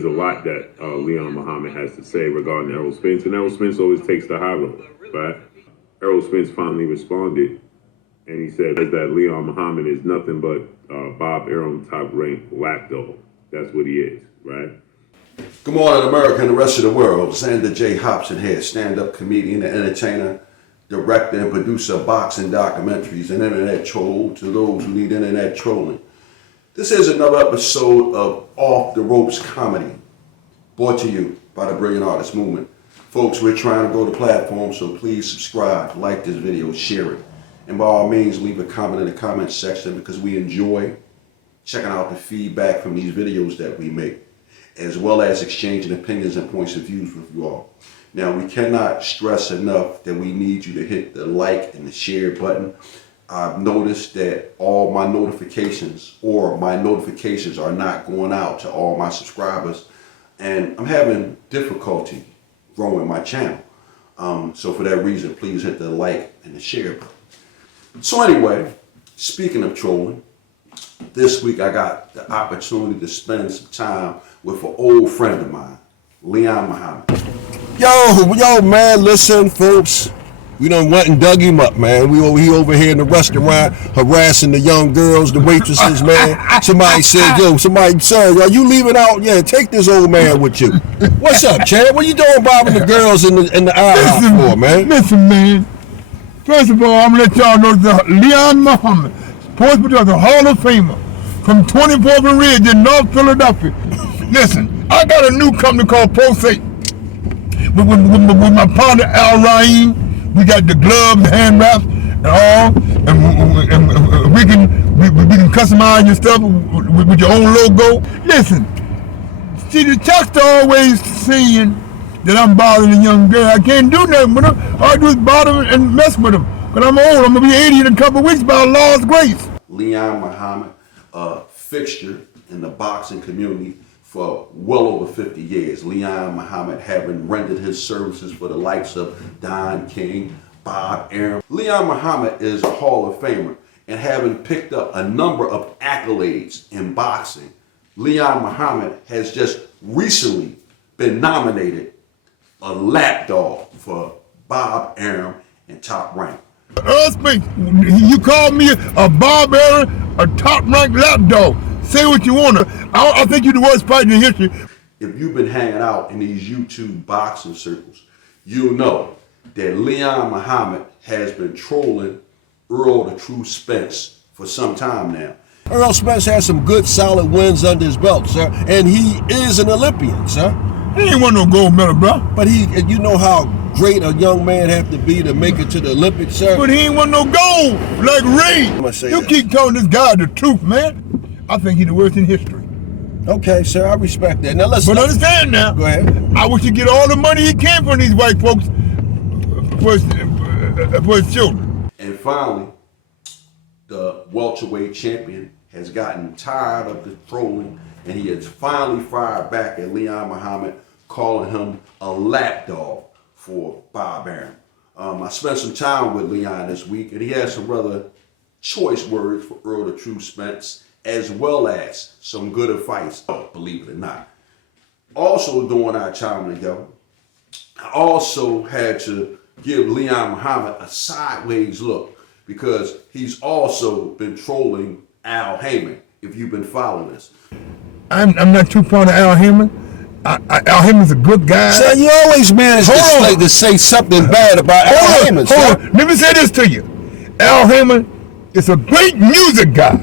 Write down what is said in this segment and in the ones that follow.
there's a lot that Leon Muhammad has to say regarding Errol Spence, and Errol Spence always takes the high road, right? Errol Spence finally responded, and he said that Leon Muhammad is nothing but Bob Arum top-ranked lapdog. That's what he is, right? Good morning, America and the rest of the world. Xander J. Hobson here, stand-up comedian and entertainer, director and producer of boxing documentaries and internet troll to those who need internet trolling. This is another episode of Off the Ropes Comedy, brought to you by the Brilliant Artist Movement. Folks, we're trying to grow the platform, so please subscribe, like this video, share it, and by all means, leave a comment in the comment section because we enjoy checking out the feedback from these videos that we make, as well as exchanging opinions and points of views with you all. Now, we cannot stress enough that we need you to hit the like and the share button. I've noticed that all my notifications are not going out to all my subscribers, and I'm having difficulty growing my channel. So for that reason, please hit the like and the share button. So anyway, speaking of trolling, this week I got the opportunity to spend some time with an old friend of mine, Leon Muhammad. Yo, man, listen, folks. We done went and dug him up, man. He over here in the restaurant harassing the young girls, the waitresses, man. Somebody said, sir, are you leaving out? Yeah, take this old man with you. What's up, Chad? What you doing bobbing the girls in the IHOP for, man? Listen, man. First of all, I'm gonna let y'all know that Leon Muhammad, sports producer, Hall of Famer, from 24th and Ridge in North Philadelphia. Listen, I got a new company called Pro Safe with my partner Arum. We got the gloves, the hand wraps, and all, and we can customize your stuff with your own logo. Listen, see, the chuckster always saying that I'm bothering a young girl. I can't do nothing with them. All I do is bother them and mess with them. But I'm old. I'm gonna be 80 in a couple of weeks by Lord's grace. Leon Muhammad, a fixture in the boxing community for well over 50 years. Leon Muhammad having rendered his services for the likes of Don King, Bob Arum. Leon Muhammad is a Hall of Famer and having picked up a number of accolades in boxing. Leon Muhammad has just recently been nominated a lapdog for Bob Arum and Top Rank. Spence, you called me a Bob Arum, a top-ranked lapdog. Say what you want to. I think you're the worst fighter in history. If you've been hanging out in these YouTube boxing circles, you'll know that Leon Muhammad has been trolling Errol the True Spence for some time now. Errol Spence has some good, solid wins under his belt, sir, and he is an Olympian, sir. He ain't won no gold medal, bro. But you know how great a young man have to be to make it to the Olympics, sir. But he ain't won no gold like Ray. You keep telling this guy the truth, man. I think he's the worst in history. Okay, sir, I respect that. Now listen. But understand now. Go ahead. I wish he'd get all the money he can from these white folks for his children. And finally, the welterweight champion has gotten tired of the trolling, and he has finally fired back at Leon Muhammad, calling him a lapdog for Bob Arum. I spent some time with Leon this week, and he has some rather choice words for Errol the True Spence, as well as some good advice, believe it or not. Also during our time together, I also had to give Leon Muhammad a sideways look because he's also been trolling Al Heyman, if you've been following this. I'm not too fond of Al Heyman. Al Heyman's a good guy. Son, you always manage to say something bad about Al Heyman. Hold on. Let me say this to you. Al Heyman is a great music guy.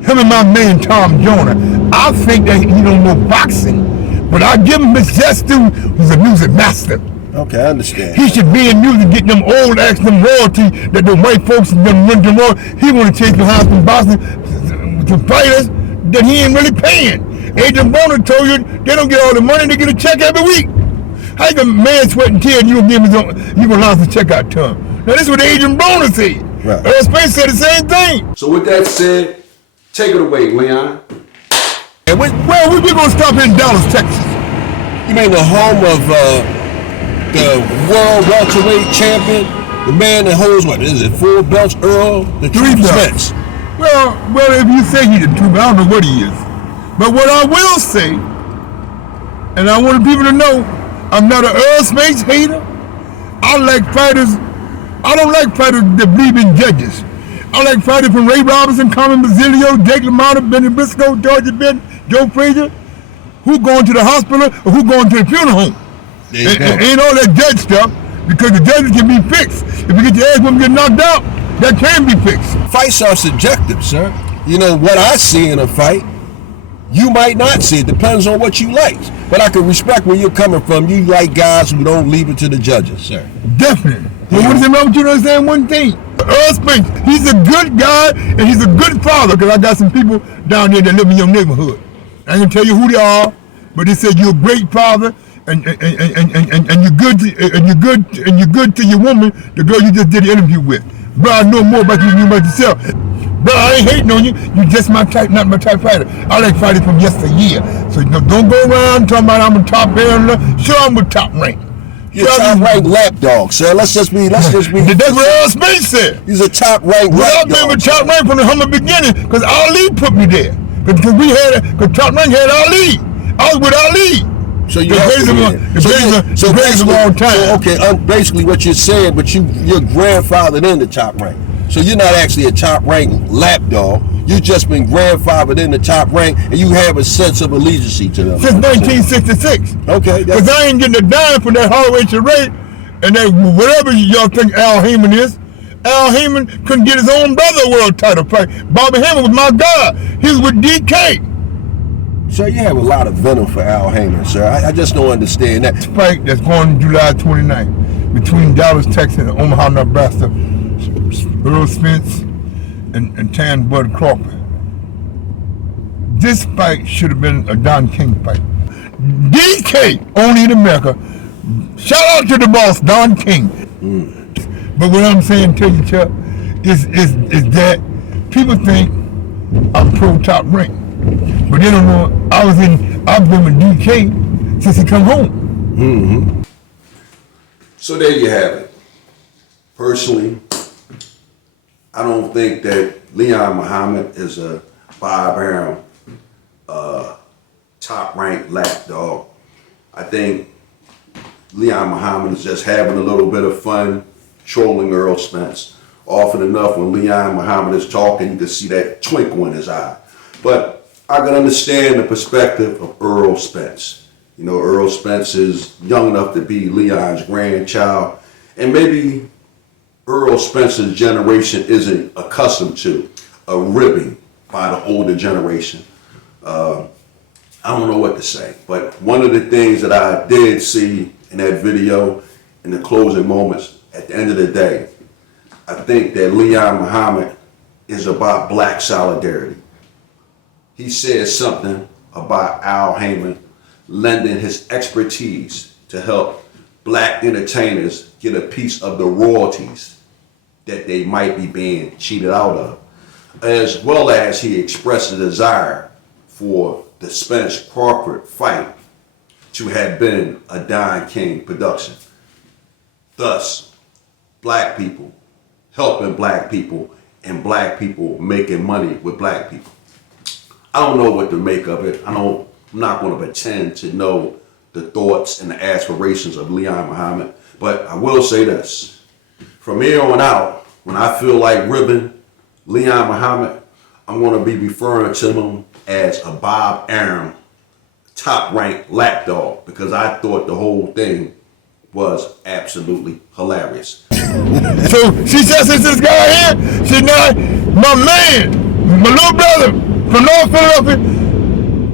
Him and my man Tom Joyner. I think that he don't know boxing, but I give him his just due. He's a music master. Okay, I understand. He should be in music, get them old acts, them royalty that the white folks and them rent them on. He want to chase behind some boxing to fighters that he ain't really paying. Agent Boner told you they don't get all the money, they get a check every week. How you gonna man sweat and tears you gonna give him you gonna lose the check out to him? Now this is what Agent Boner said. Right. Earl Spence said the same thing. So with that said, take it away, Leon. And we're gonna stop in Dallas, Texas. You mean the home of the world welterweight champion, the man that holds, what is it, 4 belts, Errol the True Spence? Well, if you say he's the truth, I don't know what he is. But what I will say, And I want people to know I'm not an Earl Spence hater. I like fighters. I don't like fighters that believe in judges. I like fighters from Ray Robinson, Carmen Basilio, Jake LaMotta, Benny Briscoe, Georgia Benton, Joe Frazier, who going to the hospital or who going to the funeral home. Ain't all that judge stuff, because the judges can be fixed. If you get your ass woman get knocked out, that can be fixed. Fights are subjective, sir. You know, what I see in a fight, you might not see. It depends on what you like. But I can respect where you're coming from. You like guys who don't leave it to the judges, sir. Definitely. But what is it wrong with you to understand one thing? Earl Spence, he's a good guy and he's a good father, because I got some people down there that live in your neighborhood. I ain't gonna tell you who they are, but they said you're a great father and you're good to your woman, the girl you just did the interview with. Bro, I know more about you than you about yourself. Bro, I ain't hating on you. You just my type, not my type fighter. I like fighters from yesteryear. So don't go around talking about I'm a top player. Sure, I'm a top rank. You're a top ranked lapdog, sir. Let's just be. That's what Earl Spence said. He's a top ranked lapdog. I've been with top rank from the humble beginning, because Ali put me there. Because top rank had Ali. I was with Ali. So you the greatest of all time. So, okay, basically what you're saying, but you're grandfathered in the top rank. So you're not actually a top rank lapdog. You've just been grandfathered in the top rank, and you have a sense of allegiance to them. Since 1966. Okay. Because I ain't getting a dime for that Holloway charade, and that whatever y'all think Al Heyman is. Al Heyman couldn't get his own brother a world title fight. Bobby Heyman was my guy. He was with DK. Sir, you have a lot of venom for Al Heyman, sir. I just don't understand that. This fight that's going July 29th between Dallas, Texas and Omaha, Nebraska, Earl Spence and Tan Bud Crawford. This fight should have been a Don King fight. DK, only in America. Shout out to the boss, Don King. But what I'm saying to you, Chuck, is that people think I'm pro top rank. But they don't know I've been with DK since he come home. So there you have it. Personally, I don't think that Leon Muhammad is a B.A.M. top-ranked lapdog. I think Leon Muhammad is just having a little bit of fun trolling Earl Spence. Often enough, when Leon Muhammad is talking, you can see that twinkle in his eye. But I can understand the perspective of Earl Spence. You know, Earl Spence is young enough to be Leon's grandchild, and maybe Earl Spence's generation isn't accustomed to a ribbing by the older generation. I don't know what to say, but one of the things that I did see in that video, in the closing moments, at the end of the day, I think that Leon Muhammad is about black solidarity. He said something about Al Heyman lending his expertise to help black entertainers get a piece of the royalties that they might be being cheated out of, as well as he expressed a desire for the Spence Crawford fight to have been a Don King production. Thus, black people helping black people and black people making money with black people. I don't know what to make of it. I'm not going to pretend to know the thoughts and the aspirations of Leon Muhammad, but I will say this. From here on out, when I feel like ribbing Leon Muhammad, I'm going to be referring to him as a B.A.M. top-ranked lapdog, because I thought the whole thing was absolutely hilarious. So she says, this guy here, she's not my man, my little brother from North Philadelphia.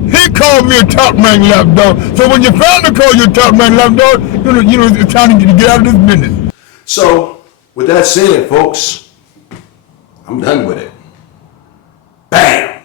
He called me a top-ranked lapdog. So when your family calls you a top-ranked lapdog, you know it's time to get out of this business. So with that said, folks, I'm done with it. BAM!